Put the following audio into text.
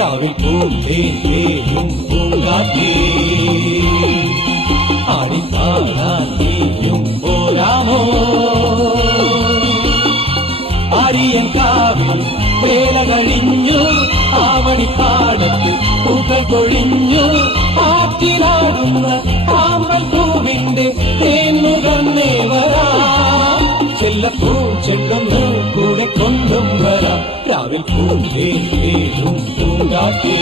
രാവിൽ പൂന്തേനും പൂങ്കാറ്റേ ആടിപ്പാടാനും പോരാമോ ആരിയൻ കാവിൽ വേല കഴിഞ്ഞു ആവണിപ്പാടത്ത് പൂക്കൾ കൊഴിഞ്ഞു ആറ്റിലാടുന്ന കാമ്പൽ പൂവിന്റെ തേന്നുകന്നേ വരാം ചെല്ലപ്പൂ ചെല്ലൊന്നു കൂടെ കൊണ്ടും വരാം രാവിൽ പൂന്തേനും പൂങ്കാറ്റേ